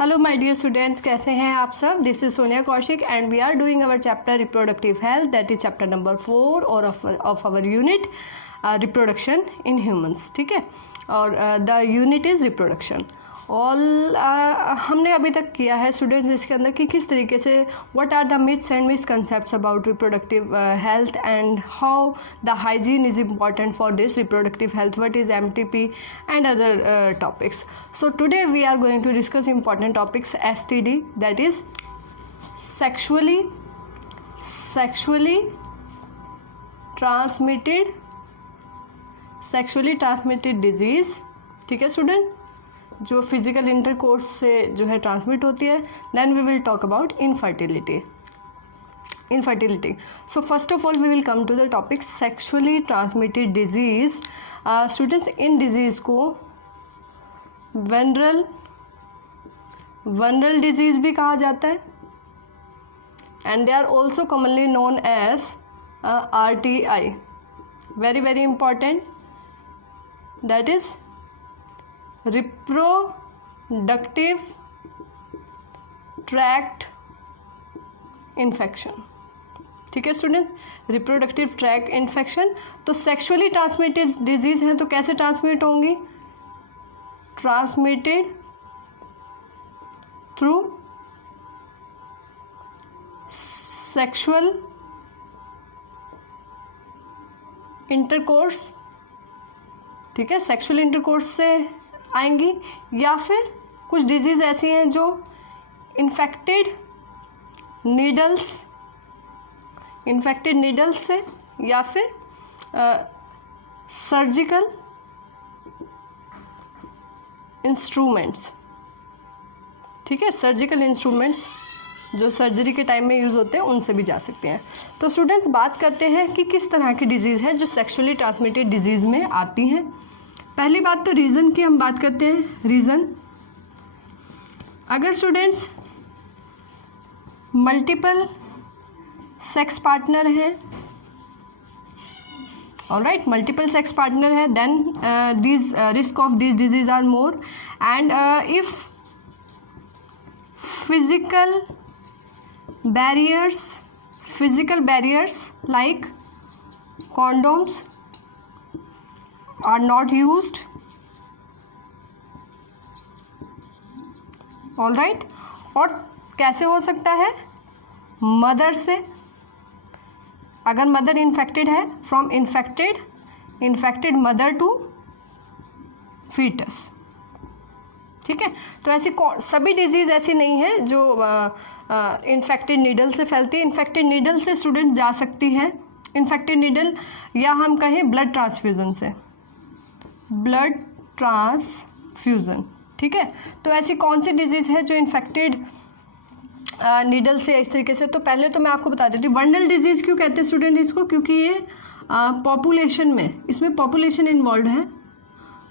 Hello my dear students, कैसे हैं आप सब। This is Sonia Kaushik and we are doing our chapter reproductive health, that is chapter number 4 और of our unit reproduction in humans. ठीक है, और the unit is reproduction. All हमने अभी तक किया है स्टूडेंट्स इसके अंदर कि किस तरीके से what are the myths and misconceptions about reproductive health and how the hygiene is important for this reproductive health, what is MTP and other topics. So today we are going to discuss important topics STD, that is sexually transmitted disease. ठीक है student, जो physical intercourse से जो है transmit होती है. Then we will talk about infertility. So first of all we will come to the topic sexually transmitted disease. Students, in disease को venereal disease भी कहा जाता है and they are also commonly known as RTI. very important, that is reproductive tract infection. ठीक है student, reproductive tract infection. तो sexually transmitted disease हैं तो कैसे ट्रांसमिट होंगी? Transmitted through sexual intercourse. ठीक है, सेक्सुअल इंटरकोर्स से आएंगी, या फिर कुछ डिजीज ऐसी हैं जो इन्फेक्टेड नीडल्स से, या फिर सर्जिकल इंस्ट्रूमेंट्स. ठीक है, सर्जिकल इंस्ट्रूमेंट्स जो सर्जरी के टाइम में यूज़ होते हैं उनसे भी जा सकते हैं. तो स्टूडेंट्स, बात करते हैं कि किस तरह की डिजीज़ है जो सेक्सुअली ट्रांसमिटेड डिजीज़ में आती हैं. पहली बात तो रीज़न की हम बात करते हैं. रीज़न, अगर स्टूडेंट्स मल्टीपल सेक्स पार्टनर है, ऑलराइट, मल्टीपल सेक्स पार्टनर है, then this risk of this disease are more. And if physical barriers like condoms are not used, all right. और कैसे हो सकता है? मदर से, अगर मदर इन्फेक्टेड है, from infected mother to foetus. ठीक है, तो ऐसी सभी डिजीज़ ऐसी नहीं है जो इन्फेक्टेड नीडल से फैलती है. इन्फेक्टेड नीडल से स्टूडेंट जा सकती है, इन्फेक्टेड नीडल, या हम कहें ब्लड ट्रांसफ्यूज़न. ठीक है, तो ऐसी कौन सी डिजीज़ है जो इन्फेक्टेड नीडल से इस तरीके से. तो पहले तो मैं आपको बता देती हूँ वर्नल डिजीज़ क्यों कहते हैं स्टूडेंट इसको, क्योंकि ये पॉपुलेशन में, इसमें पॉपुलेशन इन्वॉल्व है.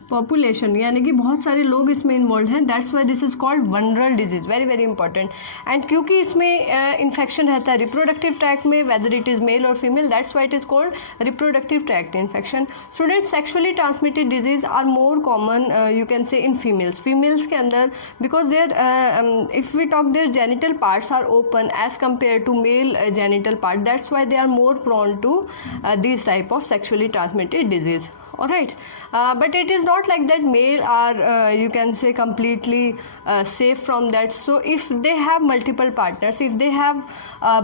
पॉपुलेशन यानी कि बहुत सारे लोग इसमें इन्वॉल्व हैं, that's why this is called venereal disease. Very important. And क्योंकि इसमें इन्फेक्शन रहता है रिप्रोडक्टिव ट्रैक्ट में, वेदर इट इज़ मेल और female, that's why it is called reproductive tract infection. Student, sexually transmitted disease are more common you can say in females के अंदर, because there if we talk their genital parts are open as compare to male genital part, that's why they are more prone to this type of sexually transmitted disease. Alright, but it is not like that male are you can say completely safe from that. So if they have multiple partners, if they have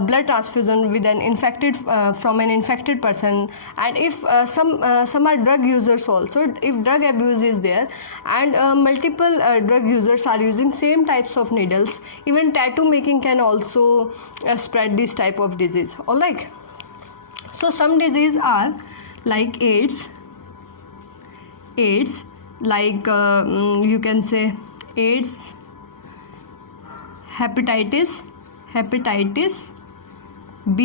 blood transfusion with an infected from an infected person, and if some are drug users also, if drug abuse is there and multiple drug users are using same types of needles, even tattoo making can also spread this type of disease. Alright, so some disease are like AIDS, like you can say AIDS, hepatitis B.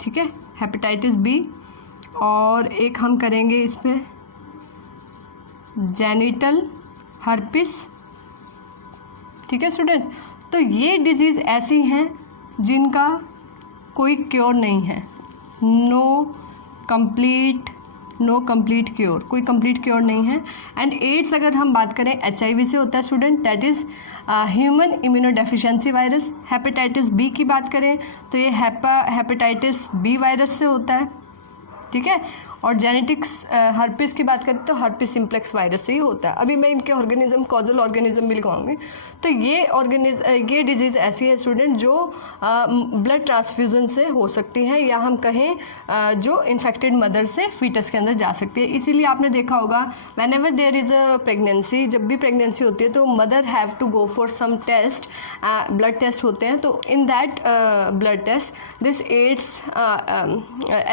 ठीक है, hepatitis B. और एक हम करेंगे इस पे genital herpes. ठीक है स्टूडेंट, तो ये डिजीज़ ऐसी हैं जिनका कोई क्योर नहीं है, no complete no complete cure, कोई कंप्लीट क्योर नहीं है। एंड एड्स अगर हम बात करें HIV से होता है student, that is human immunodeficiency virus. Hepatitis B की बात करें तो ये हेपेटाइटिस बी वायरस से होता है, ठीक है। और जेनेटिक्स हर्पिस की बात करें तो हर्पिस सिम्प्लेक्स वायरस से ही होता है। अभी मैं इनके ऑर्गेनिज्म, कॉजल ऑर्गेनिज्म भी लिखवाऊंगी। तो ये डिजीज़ ऐसी है स्टूडेंट जो ब्लड ट्रांसफ्यूजन से हो सकती है, या हम कहें जो इन्फेक्टेड मदर से फीटस के अंदर जा सकती है। इसीलिए आपने देखा होगा whenever there is a pregnancy, जब भी प्रेगनेंसी होती है तो mother have to go for some test, blood test होते हैं। तो in that blood test this AIDS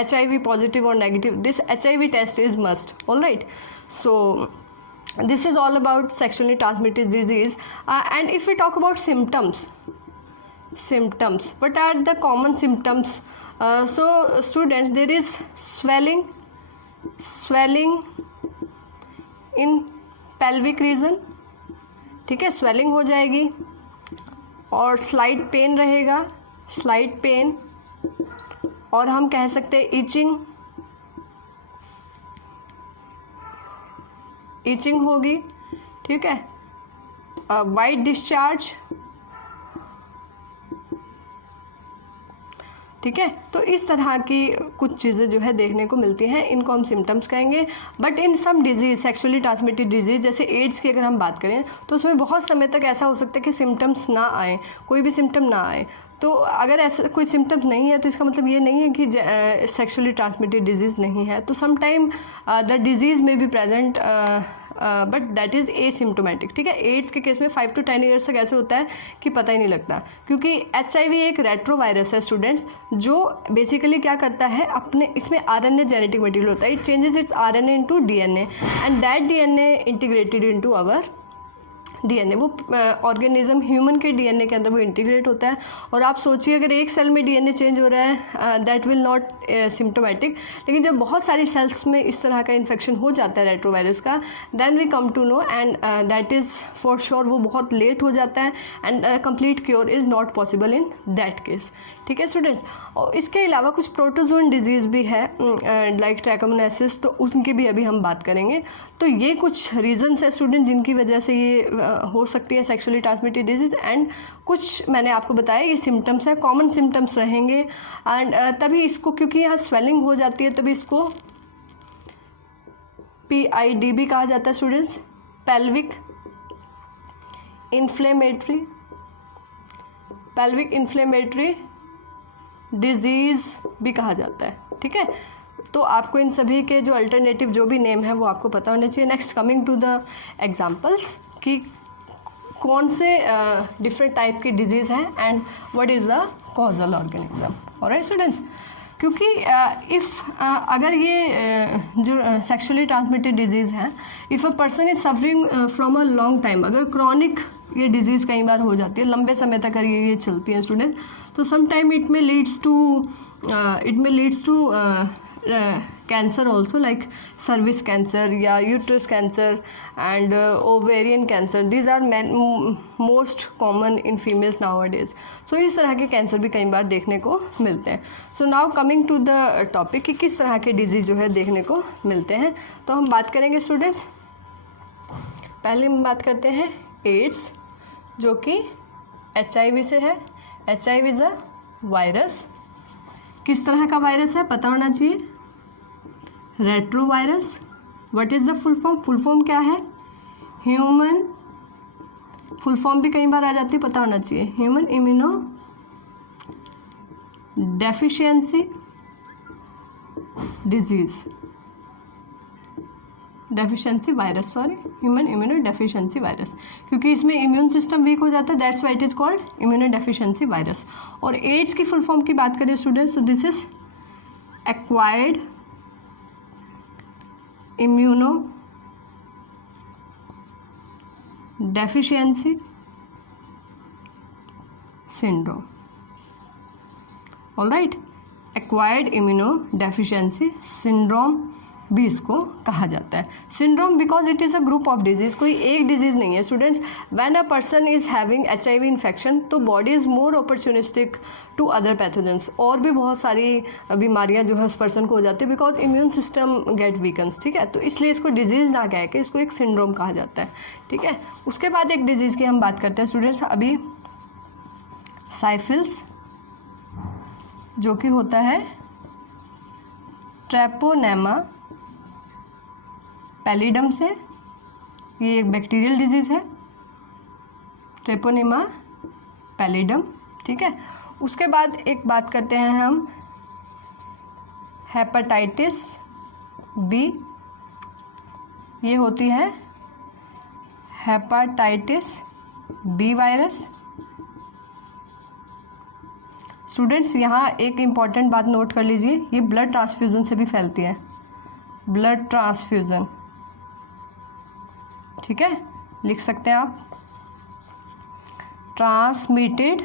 HIV positive और negative, this HIV test is must. All right, so this is all about sexually transmitted disease. And if we talk about symptoms, what are the common symptoms? So students, there is swelling in pelvic region, ठीक है, swelling हो जाएगी, और slight pain रहेगा, slight pain, और हम कह सकते हैं ईचिंग होगी, ठीक है। वाइट डिस्चार्ज, ठीक है। तो इस तरह की कुछ चीज़ें जो है देखने को मिलती हैं, इनको हम सिम्टम्स कहेंगे। But in some disease, sexually transmitted disease जैसे एड्स की अगर हम बात करें तो उसमें बहुत समय तक ऐसा हो सकता है कि सिम्टम्स ना आए, कोई भी सिम्टम ना आए। तो अगर ऐसा कोई सिम्टम्स नहीं है तो इसका मतलब ये नहीं है कि सेक्सुअली ट्रांसमिटेड डिजीज़ नहीं है। तो सम टाइम द डिजीज़ में be present but that is asymptomatic, ठीक है। एड्स के केस में 5 to 10 ईयर्स तक ऐसे होता है कि पता ही नहीं लगता, क्योंकि HIV एक रेट्रो वायरस है स्टूडेंट्स, जो बेसिकली क्या करता है, अपने इसमें RNA जेनेटिक मटेरियल होता है, it changes its RNA into DNA and that DNA integrated into our DNA। वो ऑर्गेनिज्म ह्यूमन के DNA के अंदर वो इंटीग्रेट होता है। और आप सोचिए अगर एक सेल में DNA चेंज हो रहा है, दैट विल नॉट सिम्टोमेटिक, लेकिन जब बहुत सारी सेल्स में इस तरह का इन्फेक्शन हो जाता है रेट्रोवायरस का, then we come to know and that is for sure वो बहुत लेट हो जाता है and complete cure is not possible in that case, ठीक है स्टूडेंट्स। और इसके अलावा कुछ प्रोटोजोन डिजीज़ भी है लाइक ट्रैकोमोनासिस, तो उनकी भी अभी हम बात करेंगे। तो ये कुछ रीजंस है स्टूडेंट जिनकी वजह से ये हो सकती है सेक्सुअली ट्रांसमिटेड डिजीज़, एंड कुछ मैंने आपको बताया ये सिम्टम्स है, कॉमन सिम्टम्स रहेंगे। एंड तभी इसको, क्योंकि यहाँ स्वेलिंग हो जाती है, तभी इसको PID भी कहा जाता है स्टूडेंट्स, पेल्विक इन्फ्लेमेटरी डिजीज़ भी कहा जाता है, ठीक है। तो आपको इन सभी के जो अल्टरनेटिव जो भी नेम है वो आपको पता होना चाहिए। Next coming to the examples कि कौन से डिफरेंट टाइप की डिजीज़ हैं and what is the causal organism. Alright students, क्योंकि अगर ये जो सेक्सुअली ट्रांसमिटेड डिजीज़ है, if a person is suffering from a long time, अगर क्रॉनिक ये डिजीज़ कई बार हो जाती है, लंबे समय तक अगर ये चलती है स्टूडेंट, तो सम टाइम इट में leads to cancer also, like cervix cancer या uterus cancer and ovarian cancer, these are most common in females nowadays. So इस तरह के कैंसर भी कई बार देखने को मिलते हैं। So now coming to the topic कि किस तरह के डिजीज़ जो है देखने को मिलते हैं, तो हम बात करेंगे स्टूडेंट्स। पहले हम बात करते हैं एड्स, जो कि HIV से है। HIV is a virus. किस तरह का वायरस है पता होना चाहिए, retro virus. What is the full form, full form क्या है, ह्यूमन, फुल फॉर्म भी कई बार आ जाती है, पता होना चाहिए, human immuno deficiency disease, deficiency virus, sorry, human immuno deficiency virus, क्योंकि इसमें इम्यून सिस्टम वीक हो जाता है, that's why it is called immuno deficiency virus. और एड्स की फुल फॉर्म की बात करें स्टूडेंट्स, तो this is acquired immuno deficiency syndrome. All right, acquired immunodeficiency syndrome भी इसको कहा जाता है। Syndrome because it is a group of disease, कोई एक डिजीज़ नहीं है students. When a person is having HIV infection तो body is more opportunistic to other pathogens, और भी बहुत सारी बीमारियां जो है उस पर्सन को हो जाती है because immune system get weakens, ठीक है। तो इसलिए इसको डिजीज़ ना कह के इसको एक सिंड्रोम कहा जाता है, ठीक है। उसके बाद एक डिजीज़ की हम बात करते हैं स्टूडेंट्स अभी, साइफिल्स, जो कि होता है ट्रेपोनेमा पैलिडम से, ये एक बैक्टीरियल डिजीज़ है, ट्रेपोनेमा पैलिडम, ठीक है। उसके बाद एक बात करते हैं हम हेपेटाइटिस बी, ये होती है हेपेटाइटिस बी वायरस। स्टूडेंट्स यहाँ एक इम्पॉर्टेंट बात नोट कर लीजिए, ये ब्लड ट्रांसफ्यूज़न से भी फैलती है, ब्लड ट्रांसफ्यूज़न, ठीक है, लिख सकते हैं आप, transmitted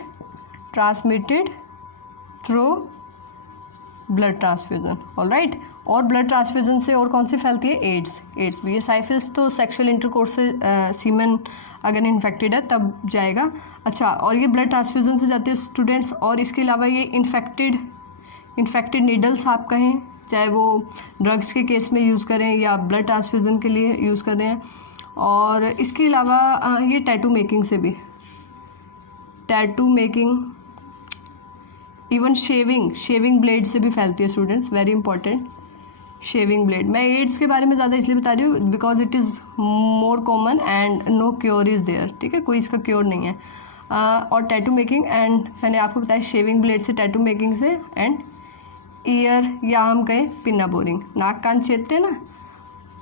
through blood transfusion, alright. और ब्लड ट्रांसफ्यूज़न से और कौन सी फैलती है, एड्स भी। ये साइफिल्स तो सेक्सुअल इंटरकोर्स से सीमन अगर इन्फेक्टेड है तब जाएगा। अच्छा, और ये ब्लड ट्रांसफ्यूज़न से जाते हैं स्टूडेंट्स, और इसके अलावा ये इन्फेक्टेड नीडल्स आप कहें, चाहे वो ड्रग्स के केस में यूज़ करें या ब्लड ट्रांसफ्यूज़न के लिए यूज़ कर रहे हैं। और इसके अलावा ये टैटू मेकिंग से भी, tattoo making, even shaving blade से भी फैलती है students, very important, shaving blade. मैं एड्स के बारे में ज़्यादा इसलिए बता रही हूँ because it is more common and no cure is there, ठीक है, कोई इसका क्योर नहीं है। और टैटू मेकिंग, एंड मैंने आपको बताया शेविंग ब्लेड से, टैटू मेकिंग से, एंड ईयर या हम कहें पिन्ना बोरिंग, नाक कान छेदते हैं ना,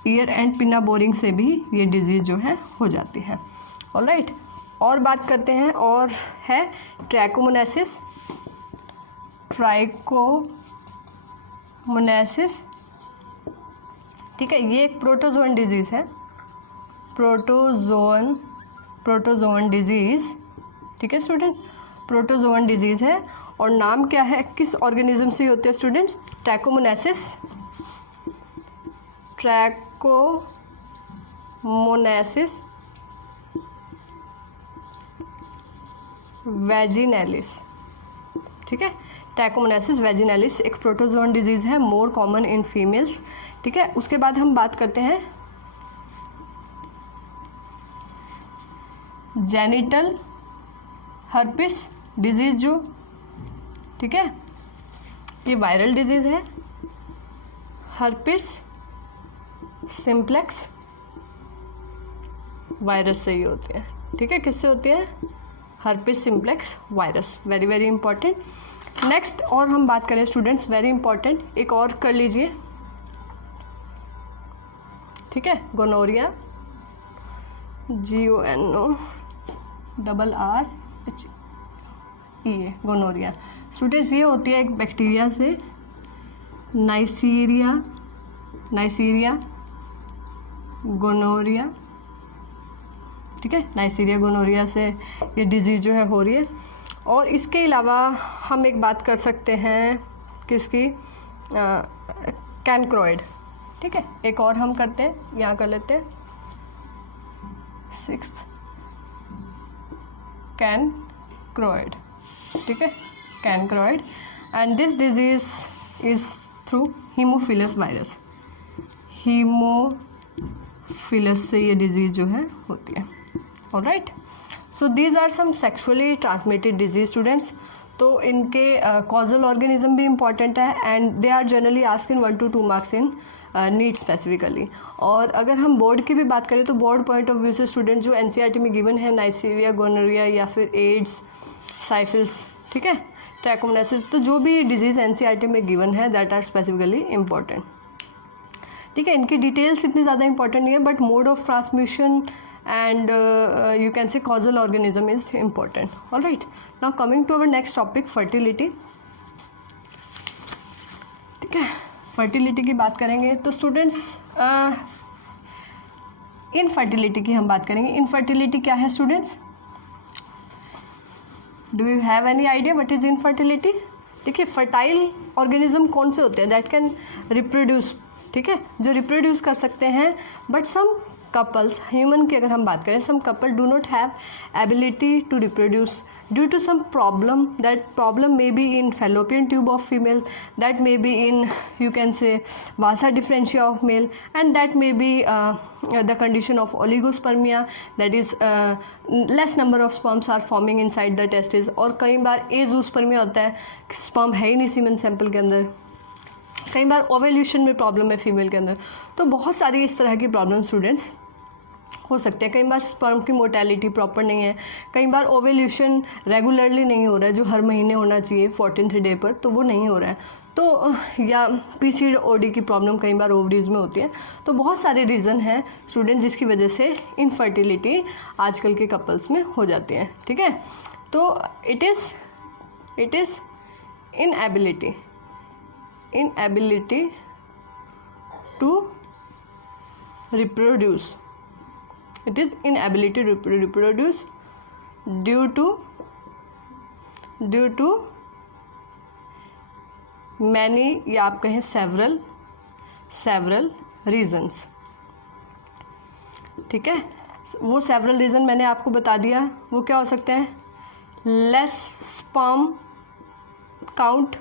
ईयर एंड पिन्ना बोरिंग से भी ये डिजीज़ जो है हो जाती है, ऑलराइट। और बात करते हैं, और है ट्रैकोमोनासिस, ठीक है, ये एक प्रोटोजोअन डिजीज़ है, प्रोटोजोअन डिजीज़, ठीक है स्टूडेंट, प्रोटोजोअन डिजीज़ है। और नाम क्या है, किस ऑर्गेनिज्म से होते हैं स्टूडेंट्स, ट्रैकोमोनासिस वैजिनैलिस, ठीक है, ट्रैकोमोनासिस वैजिनैलिस एक प्रोटोजोअन डिजीज़ है, मोर कॉमन इन फीमेल्स, ठीक है। उसके बाद हम बात करते हैं जेनिटल हर्पिस डिजीज़ जो, ठीक है, ये वायरल डिजीज़ है, हर्पिस सिम्प्लेक्स वायरस से ही होती है, ठीक है, किससे होती है, herpes simplex virus, very very important. Next और हम बात करें स्टूडेंट्स, वेरी इंपॉर्टेंट, एक और कर लीजिए, ठीक है, गोनोरिया, GONORRHEA, गोनोरिया। स्टूडेंट्स ये होती है एक बैक्टीरिया से, नाइसीरिया गोनोरिया, ठीक है, नाइसीरिया गोनोरिया से ये डिजीज़ जो है हो रही है। और इसके अलावा हम एक बात कर सकते हैं किसकी, कैनक्रोइड, ठीक है, एक और हम करते हैं, यहाँ कर लेते हैं 6th कैनक्रोइड, ठीक है, chancroid, and this disease is through haemophilus virus, haemophilus से ये डिजीज़ जो है होती है, alright. So these are some sexually transmitted disease students. तो इनके कॉजल ऑर्गेनिज्म भी इंपॉर्टेंट है and they are generally ask in 1 to 2 marks in NEET specifically. और अगर हम बोर्ड की भी बात करें तो बोर्ड पॉइंट ऑफ व्यू से स्टूडेंट जो NCERT में गिवन है, नाइसीरिया गोनोरिया या फिर एड्स, साइफिल्स, ठीक है, ट्रैकोमोनासिस, तो जो भी डिजीज़ NCERT में गिवन है दैट आर स्पेसिफिकली इम्पॉर्टेंट, ठीक है। इनकी डिटेल्स इतनी ज़्यादा इंपॉर्टेंट नहीं है but mode of transmission and you can say causal organism is important, all right. Now coming to our next topic, fertility, ठीक है, फर्टिलिटी की बात करेंगे तो स्टूडेंट्स इनफर्टिलिटी की हम बात करेंगे। इनफर्टिलिटी क्या है students, do you have any idea what is infertility? देखिए फर्टाइल ऑर्गेनिज्म कौन से होते हैं दैट कैन रिप्रोड्यूस, ठीक है, जो रिप्रोड्यूस कर सकते हैं, बट सम कपल्स, ह्यूमन की अगर हम बात करें, some couple do not have ability to reproduce due to some problem. That problem may be in fallopian tube of female, that may be in, you can say, vasa differentia of male, and that may be the condition of oligospermia, that is less number of sperms are forming inside the testes. और कई बार azoospermia होता है, sperm है ही नहीं सीमेन sample के अंदर. कई बार ovulation में प्रॉब्लम है फीमेल के अंदर. तो बहुत सारी इस तरह की प्रॉब्लम स्टूडेंट्स हो सकते हैं. कई बार स्पर्म की मोर्टेलिटी प्रॉपर नहीं है, कई बार ओवल्यूशन रेगुलरली नहीं हो रहा है जो हर महीने होना चाहिए 14th डे पर, तो वो नहीं हो रहा है. तो या PCOD की प्रॉब्लम कई बार ओवरीज में होती है. तो बहुत सारे रीज़न हैं स्टूडेंट जिसकी वजह से इनफर्टिलिटी आजकल के कपल्स में हो जाती हैं. ठीक है, तो it is inability to reproduce. It is inability to reproduce due to many, या आप कहें several reasons. ठीक है, वो several reason मैंने आपको बता दिया. वो क्या हो सकते हैं? less sperm count.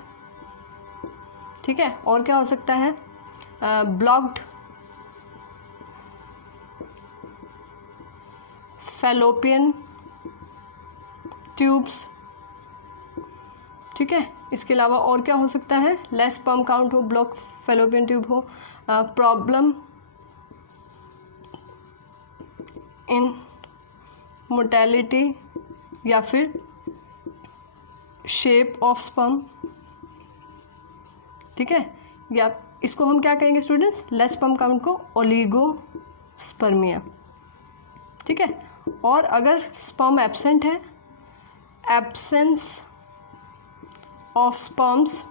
ठीक है, और क्या हो सकता है? Blocked fallopian tubes. ठीक है, इसके अलावा और क्या हो सकता है? लेस स्पर्म काउंट हो, ब्लॉक फैलोपियन ट्यूब हो, प्रॉब्लम इन मोर्टेलिटी, या फिर शेप ऑफ स्पर्म. ठीक है, या इसको हम क्या कहेंगे स्टूडेंट्स? लेस स्पर्म काउंट को ओलिगोस्पर्मिया. ठीक है, और अगर स्पर्म एब्सेंट है, absence of sperms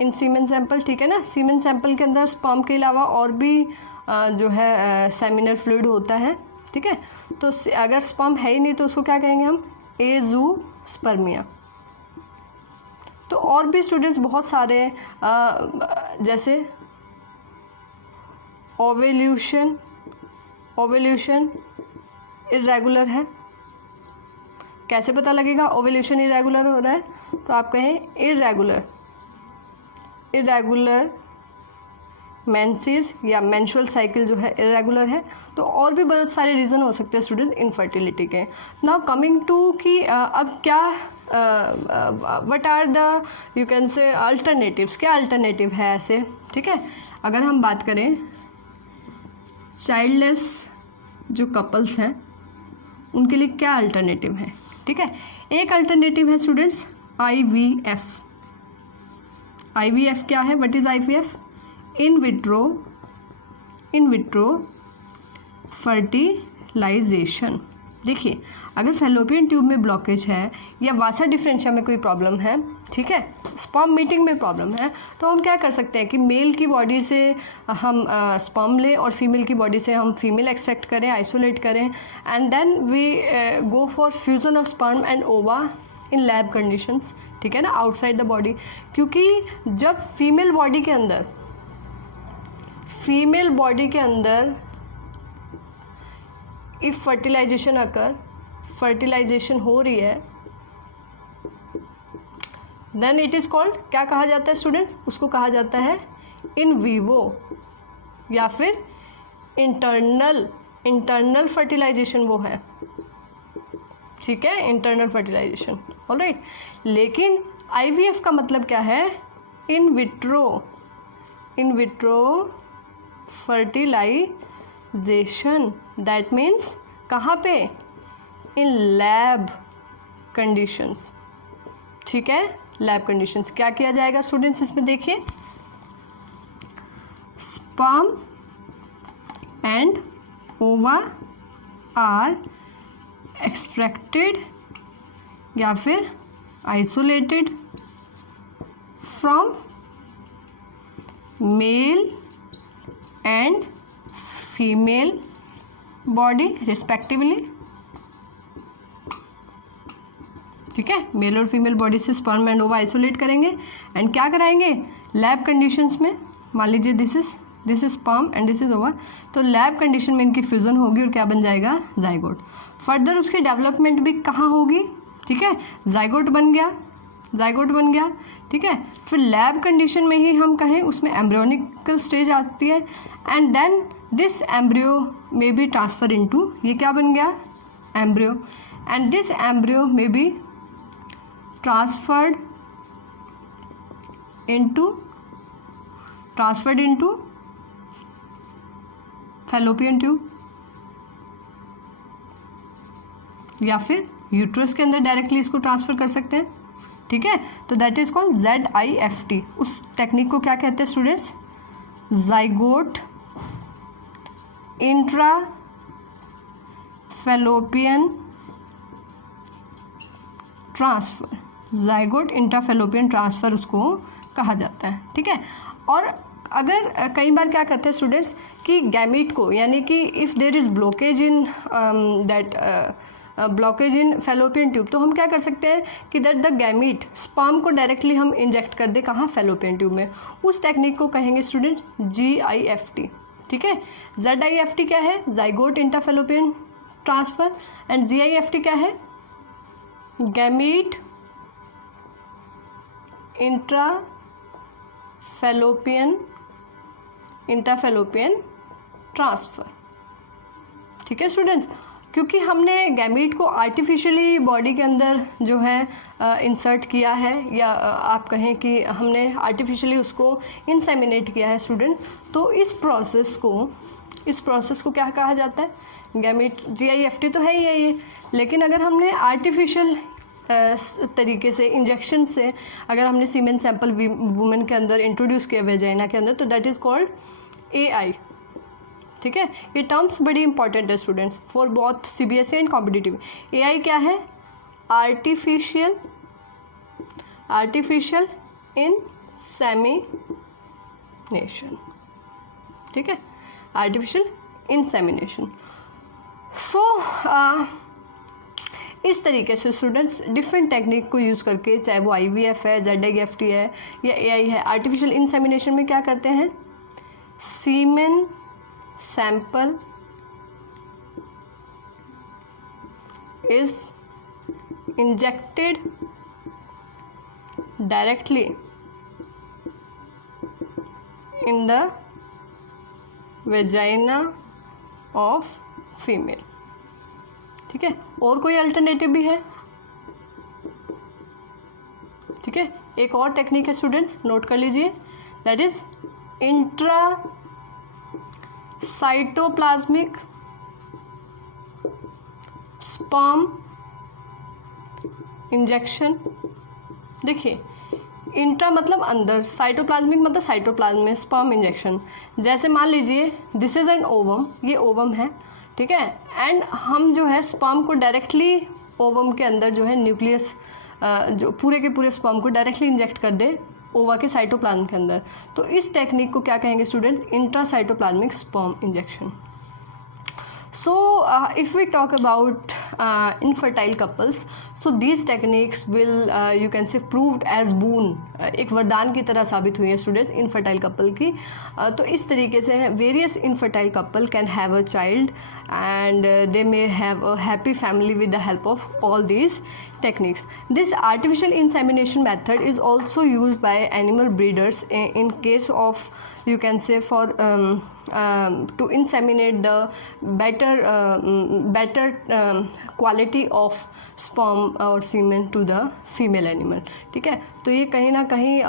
in semen sample. ठीक है ना, सीमेन सैंपल के अंदर स्पर्म के अलावा और भी जो है सेमिनल फ्लूइड होता है. ठीक है, तो अगर स्पर्म है ही नहीं तो उसको क्या कहेंगे हम? एज़ूस्पर्मिया. तो और भी स्टूडेंट्स बहुत सारे जैसे ओवल्यूशन इरेगुलर है. कैसे पता लगेगा ओवल्यूशन इरेगुलर हो रहा है? तो आप कहें इरेगुलर मेंसेस या मेंस्ट्रुअल साइकिल जो है इरेगुलर है. तो और भी बहुत सारे रीज़न हो सकते हैं स्टूडेंट इनफर्टिलिटी के. नाउ कमिंग टू कि अब क्या what are the, you can say, alternatives. क्या अल्टरनेटिव है ऐसे? ठीक है, अगर हम बात करें चाइल्डलेस जो कपल्स हैं उनके लिए क्या अल्टरनेटिव है? ठीक है, एक अल्टरनेटिव है स्टूडेंट्स IVF. IVF क्या है? What is IVF? In vitro fertilisation. देखिए, अगर फैलोपियन ट्यूब में ब्लॉकेज है या वासा डिफरेंशिया में कोई प्रॉब्लम है, ठीक है, स्पर्म मीटिंग में प्रॉब्लम है, तो हम क्या कर सकते हैं कि मेल की बॉडी से हम स्पर्म लें और फीमेल की बॉडी से हम फीमेल एक्सट्रैक्ट करें, आइसोलेट करें, and then we go for fusion of sperm and ova in lab conditions. ठीक है ना, आउटसाइड द बॉडी. क्योंकि जब फीमेल बॉडी के अंदर इफ फर्टिलाइजेशन हो रही है, देन इट इज़ कॉल्ड, क्या कहा जाता है स्टूडेंट? उसको कहा जाता है इन वीवो या फिर इंटरनल फर्टिलाइजेशन. वो है, ठीक है, इंटरनल फर्टिलाइजेशन. ऑलराइट, लेकिन IVF का मतलब क्या है? In vitro fertilisation. That means कहाँ पे? In lab conditions. ठीक है, लैब कंडीशंस. क्या किया जाएगा स्टूडेंट्स इसमें? देखिए, स्पर्म एंड ओवा आर एक्सट्रैक्टेड या फिर isolated from male and female body respectively. ठीक है, मेल और फीमेल बॉडी से स्पर्म एंड ओवा आइसोलेट करेंगे एंड क्या कराएंगे? लैब कंडीशंस में मान लीजिए this is sperm and this is ओवा, तो लैब कंडीशन में इनकी फ्यूज़न होगी और क्या बन जाएगा, जाइगोट। फर्दर उसकी डेवलपमेंट भी कहाँ होगी, ठीक है, जाइगोट बन गया, ठीक है। फिर लैब कंडीशन में ही हम कहें उसमें एम्ब्रियोनिकल स्टेज आती है, एंड देन दिस एम्ब्रियो में बी ट्रांसफर इनटू, ये क्या बन गया, एम्ब्रियो, एंड दिस एम्ब्रियो में be transferred into fallopian tube, या फिर यूट्रस के अंदर डायरेक्टली इसको ट्रांसफर कर सकते हैं, ठीक है। तो दैट इज कॉल्ड ZIFT। उस टेक्निक को क्या कहते हैं students, zygote intra fallopian transfer, zygote intra fallopian transfer उसको कहा जाता है, ठीक है। और अगर कई बार क्या करते हैं स्टूडेंट्स कि गैमीट को, यानी कि if there is blockage in blockage in fallopian tube, तो हम क्या कर सकते हैं कि दैट द गैमीट स्पर्म को डायरेक्टली हम इंजेक्ट कर दें कहाँ, फैलोपियन ट्यूब में। उस टेक्निक को कहेंगे स्टूडेंट GIFT, ठीक है। ZIFT क्या है, zygote intra fallopian transfer, and GIFT क्या है, गैमीट इंट्रा फैलोपियन ट्रांसफर, ठीक है स्टूडेंट्स। क्योंकि हमने गैमीट को आर्टिफिशियली बॉडी के अंदर जो है इंसर्ट किया है, या आप कहें कि हमने आर्टिफिशियली उसको इंसेमिनेट किया है स्टूडेंट, तो इस प्रोसेस को क्या कहा जाता है, गैमीट। GIFT तो है ही है ये, लेकिन अगर हमने आर्टिफिशियल तरीके से इंजेक्शन से अगर हमने सीमेन सैंपल वुमेन के अंदर इंट्रोड्यूस किया वेजाइना के अंदर, तो दैट इज़ कॉल्ड AI, ठीक है। ये टर्म्स बड़ी इंपॉर्टेंट है students for both CBSE and competitive. AI क्या है, आर्टिफिशियल इंसेमिनेशन, ठीक है, आर्टिफिशियल इंसेमिनेशन। सो इस तरीके से स्टूडेंट्स डिफरेंट टेक्निक को यूज़ करके, चाहे वो IVF है, ZIFT है या AI है, आर्टिफिशियल इंसेमिनेशन में क्या करते हैं, semen sample is injected directly in the vagina of female, ठीक है। और कोई अल्टरनेटिव भी है, ठीक है। एक और टेक्निक है स्टूडेंट्स, नोट कर लीजिए, that is intra cytoplasmic sperm injection. देखिए, इंट्रा मतलब अंदर, साइटोप्लाज्मिक मतलब साइटोप्लाज्म में स्पर्म इंजेक्शन। जैसे मान लीजिए दिस इज एन ओवम, ये ओवम है, ठीक है, एंड हम जो है स्पर्म को डायरेक्टली ओवम के अंदर जो है न्यूक्लियस जो पूरे के पूरे स्पर्म को डायरेक्टली इंजेक्ट कर दे ओवा के साइटोप्लाज्म के अंदर, तो इस टेक्निक को क्या कहेंगे student, intracytoplasmic sperm injection. So if we talk about infertile couples, so these techniques will you can say proved as boon, एक वरदान की तरह साबित हुई है स्टूडेंट्स इनफर्टाइल कपल की। तो इस तरीके से various infertile couple can have a child and they may have a happy family with the help of all these techniques. This artificial insemination method is also used by animal breeders in case of, you can say, for to inseminate the better quality of sperm or semen to the female animal, ठीक है। तो ये कहीं ना कहीं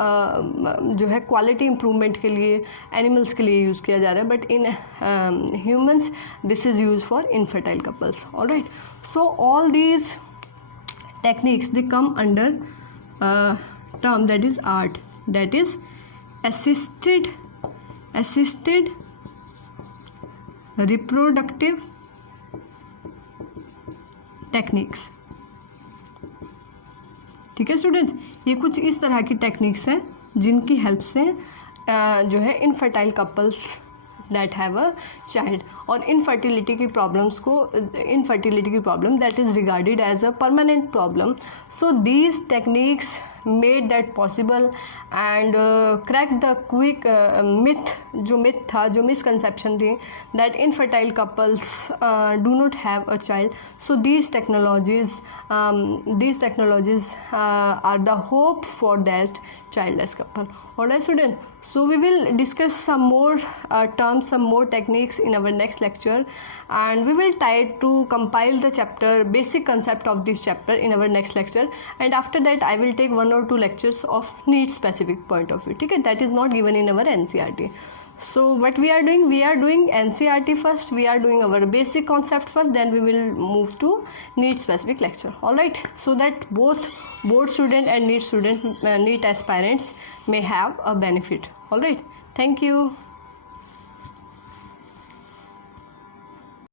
जो है quality improvement के लिए एनिमल्स के लिए यूज़ किया जा रहा है, but in humans this is use for infertile couples. Alright, so all these techniques they come under term that is ART, that is assisted reproductive techniques, ठीक है स्टूडेंट्स। ये कुछ इस तरह की टेक्निक्स हैं जिनकी हेल्प से जो है infertile couples that have a child, और इनफर्टिलिटी की problem that is regarded as a permanent problem, so these techniques made that possible and cracked the quick myth, जो myth था, जो misconception थी, that infertile couples do not have a child. So these technologies are the hope for that childless couple. Alright student, so we will discuss some more terms, some more techniques in our next lecture, and we will try to compile the chapter, basic concept of this chapter in our next lecture, and after that I will take 1 or 2 lectures of need specific point of view. Okay, that is not given in our NCERT. So what we are doing NCERT first, we are doing our basic concept first, then we will move to need specific lecture. All right, so that both board student and NEET student, NEET aspirants may have a benefit. All right, thank you.